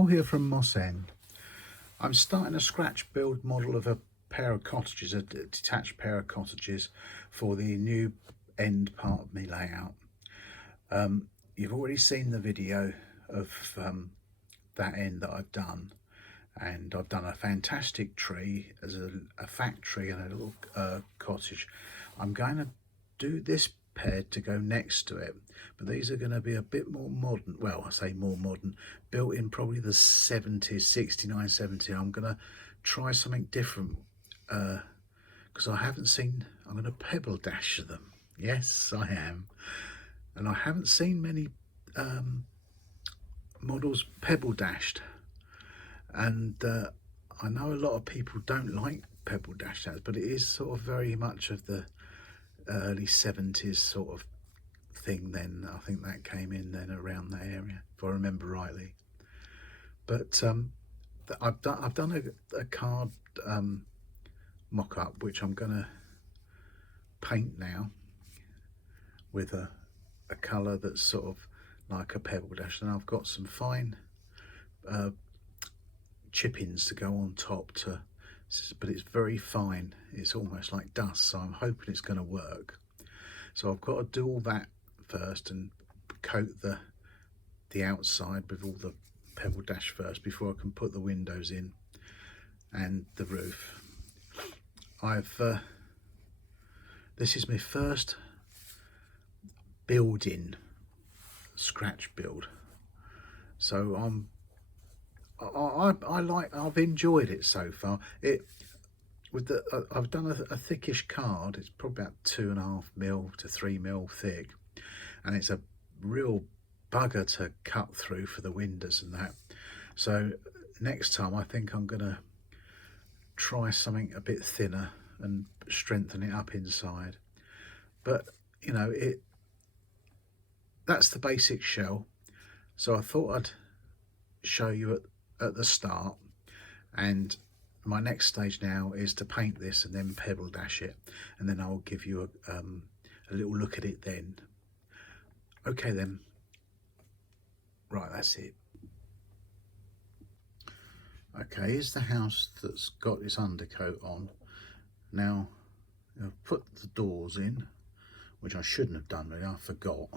Noel here from Moss End. I'm starting a scratch build model of a pair of cottages, a detached pair of cottages for the new end part of my layout. You've already seen the video of that end that I've done, and I've done a fantastic tree as a factory and a little cottage. I'm going to do this pair to go next to it, but these are going to be a bit more modern. Well, I say more modern, built in probably the 70s, 69, 70. I'm going to try something different because I haven't seen. I'm going to pebble dash them. Yes, I am. And I haven't seen many models pebble dashed, and I know a lot of people don't like pebble dash hats, but it is sort of very much of the early 70s sort of thing then. I think that came in then around that area, if I remember rightly. But I've done a card mock-up which I'm going to paint now with a colour that's sort of like a pebble dash, and I've got some fine chippings to go on top but it's very fine. It's almost like dust, so I'm hoping it's going to work. So I've got to do all that first and coat the outside with all the pebble dash first before I can put the windows in and the roof. This is my first building scratch build, so I've enjoyed it so far. I've done a thickish card. It's probably about 2.5mm to 3mm thick, and it's a real bugger to cut through for the windows and that. So next time I think I'm gonna try something a bit thinner and strengthen it up inside. But you know, that's the basic shell. So I thought I'd show you at the start, and my next stage now is to paint this and then pebble dash it, and then I'll give you a little look at it then. Okay then, right, that's it. Okay, here's the house that's got its undercoat on. Now I've put the doors in, which I shouldn't have done really, I forgot,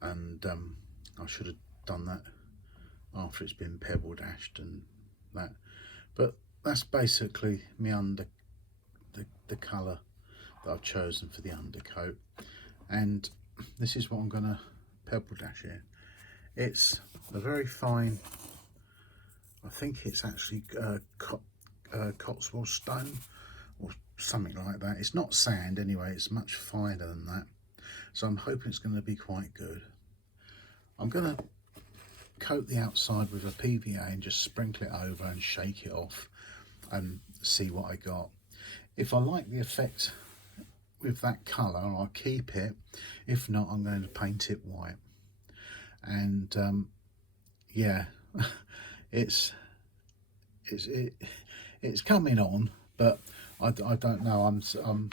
and I should have done that after it's been pebble dashed and that. But that's basically me under the colour that I've chosen for the undercoat, and this is what I'm going to pebble dash in. It's a very fine, I think it's actually Cotswold stone or something like that. It's not sand anyway, it's much finer than that, so I'm hoping it's going to be quite good. I'm going to coat the outside with a PVA and just sprinkle it over and shake it off and see what I got. If I like the effect with that colour, I'll keep it. If not, I'm going to paint it white. And yeah, it's coming on, but I don't know. I'm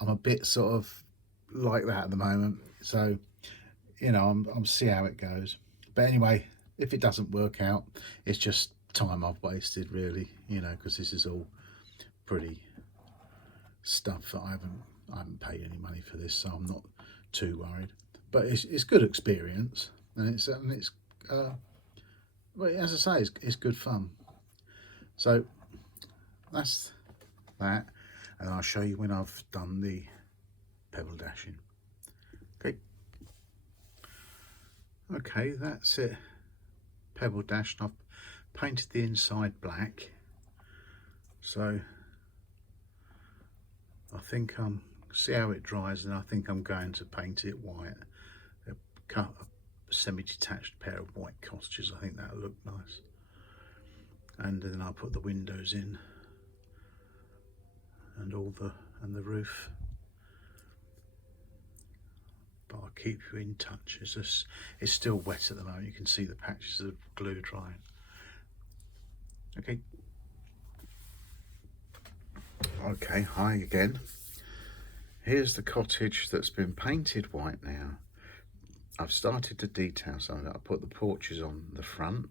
a bit sort of like that at the moment, so you know, I'm see how it goes. But anyway, if it doesn't work out, it's just time I've wasted really, you know, because this is all pretty stuff that I haven't paid any money for this, so I'm not too worried. But it's good experience, and it's well, as I say, it's good fun. So that's that, and I'll show you when I've done the pebble dashing. Okay, that's it, pebble dashed. I've painted the inside black, so I think see how it dries, and I think I'm going to paint it white. Cut a semi-detached pair of white cottages. I think that'll look nice, and then I'll put the windows in and the roof. But I'll keep you in touch. It's still wet at the moment. You can see the patches of glue drying. Okay, hi again. Here's the cottage that's been painted white now. I've started to detail some of it. I put the porches on the front,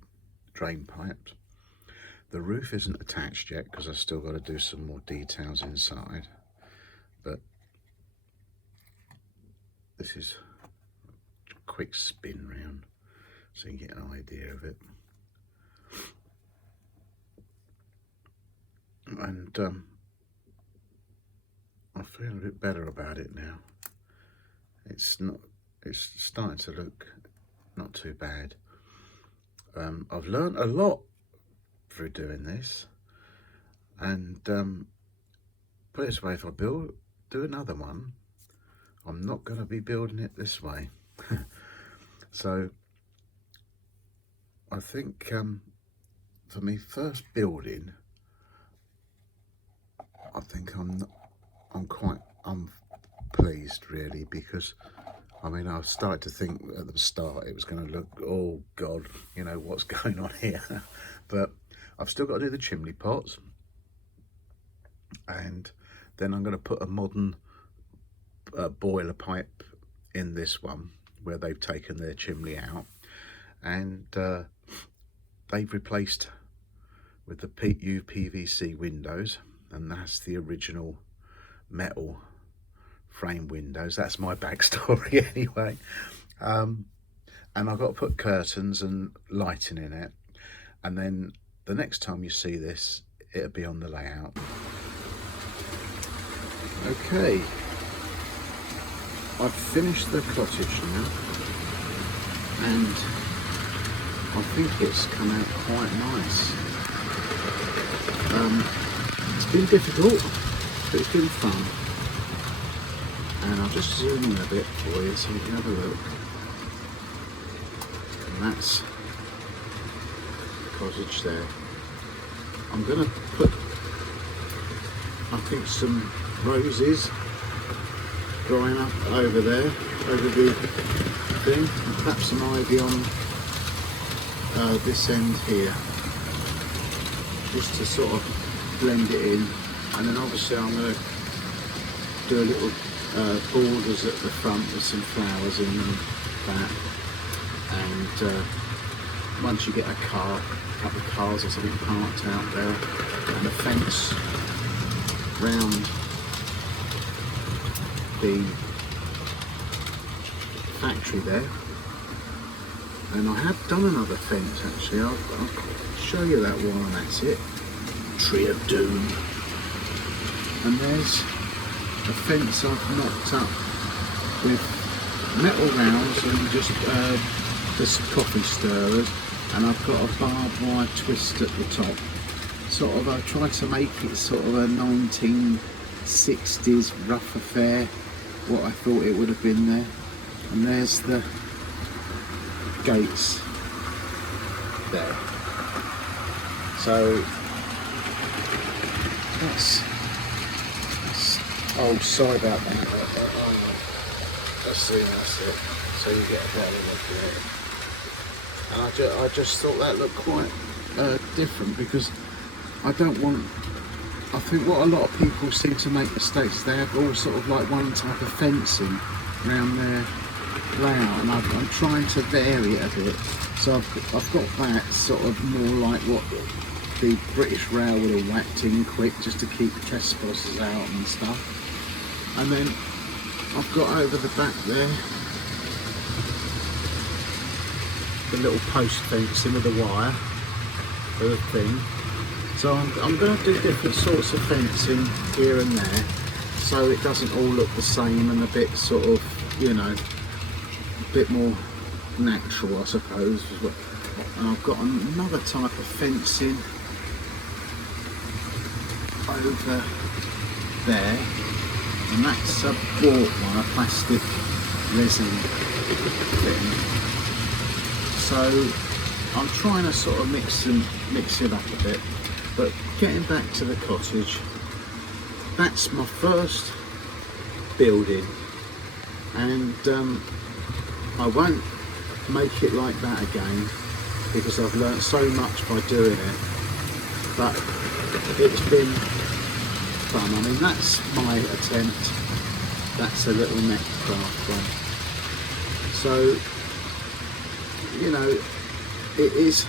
drain pipes. The roof isn't attached yet because I've still got to do some more details inside. But this is a quick spin round so you can get an idea of it. And I feel a bit better about it now. It's starting to look not too bad. I've learned a lot through doing this, and put it this way, if I do another one, I'm not going to be building it this way. So I think for me first building, I think I'm pleased really, because I mean, I started to think at the start it was going to look, oh God, you know, what's going on here? But I've still got to do the chimney pots, and then I'm going to put a modern boiler pipe in this one where they've taken their chimney out, and they've replaced with the UPVC windows, and that's the original metal frame windows. That's my backstory anyway. And I've got to put curtains and lighting in it, and then the next time you see this, it'll be on the layout. Okay, I've finished the cottage now, and I think it's come out quite nice. It's been difficult, but it's been fun. And I'll just zoom in a bit for you so you can have a look. And that's the cottage there. I'm going to put, I think, some roses growing up over there, over the thing, and perhaps some ivy on this end here, just to sort of blend it in. And then obviously I'm going to do a little borders at the front with some flowers in and that. And once you get a couple of cars or something parked out there, and a fence round the factory there. And I have done another fence actually. I'll show you that while I'm at it. Tree of Doom. And there's a fence I've knocked up with metal rounds and just coffee stirrers, and I've got a barbed wire twist at the top. Sort of, I tried to make it sort of a 1960s rough affair, what I thought it would have been there. And there's the gates there. So that's oh, sorry about that. That's it. So you get a better look at it. And I just thought that looked quite different, because I don't want, I think what a lot of people seem to make mistakes is they have all sort of like one type of fencing around their layout, and I'm trying to vary it a bit. So I've got that sort of more like what the British Rail would have whacked in quick just to keep trespassers out and stuff. And then I've got over the back there the little post fencing with the wire for the thing. So I'm going to do different sorts of fencing here and there, so it doesn't all look the same and a bit sort of, you know, a bit more natural, I suppose. And I've got another type of fencing over there, and that's a bought one, a plastic resin thing. So I'm trying to sort of mix it up a bit. But getting back to the cottage, that's my first building, and I won't make it like that again, because I've learnt so much by doing it. But it's been fun. I mean, that's my attempt. That's a little neck craft one. So you know, it is,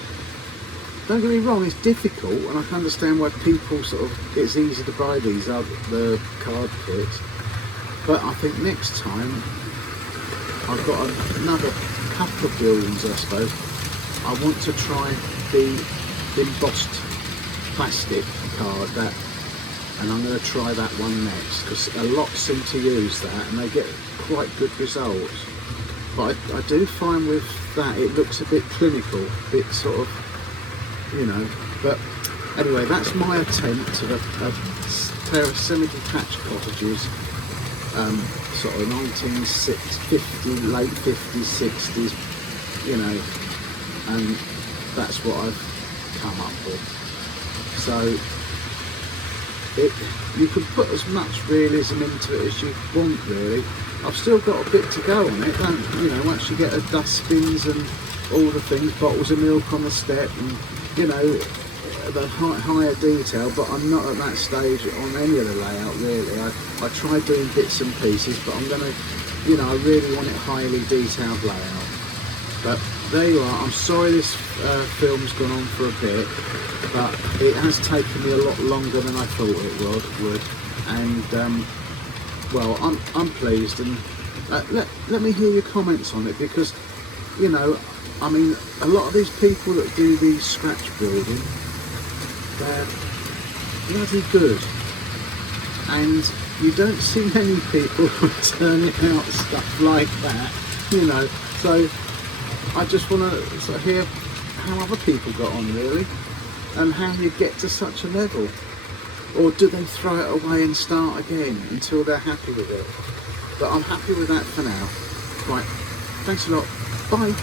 don't get me wrong, it's difficult, and I can understand why people sort of, it's easy to buy these the card kits, but I think next time I've got another couple of buildings, I suppose. I want to try the embossed plastic card, and I'm going to try that one next, because a lot seem to use that and they get quite good results. But I do find with that it looks a bit clinical, a bit sort of, you know. But anyway, that's my attempt at a pair of semi-detached cottages, sort of 1950, late 50s, 60s, you know, and that's what I've come up with. So you can put as much realism into it as you want, really. I've still got a bit to go on it, you know, once you get the dustbins and all the things, bottles of milk on the step, and, you know, the higher detail, but I'm not at that stage on any of the layout, really. I try doing bits and pieces, but I'm going to, you know, I really want it highly detailed layout. But there you are. I'm sorry this film's gone on for a bit, but it has taken me a lot longer than I thought it would, and well, I'm pleased, and let me hear your comments on it, because, you know, I mean, a lot of these people that do these scratch building, they're bloody good, and you don't see many people turning out stuff like that, you know. So I just want to sort of hear how other people got on, really, and how you get to such a level. Or do they throw it away and start again until they're happy with it? But I'm happy with that for now. Right, thanks a lot. Bye.